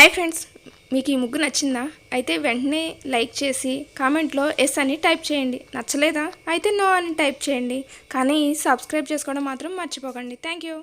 Hi friends, మీకు ఈ ముగ్గు నచ్చిందా? అయితే వెంటనే లైక్ చేసి కామెంట్లో ఎస్ అని టైప్ చేయండి. నచ్చలేదా అయితే నో అని టైప్ చేయండి. కానీ సబ్స్క్రైబ్ చేసుకోవడం మాత్రం మర్చిపోకండి. Thank you.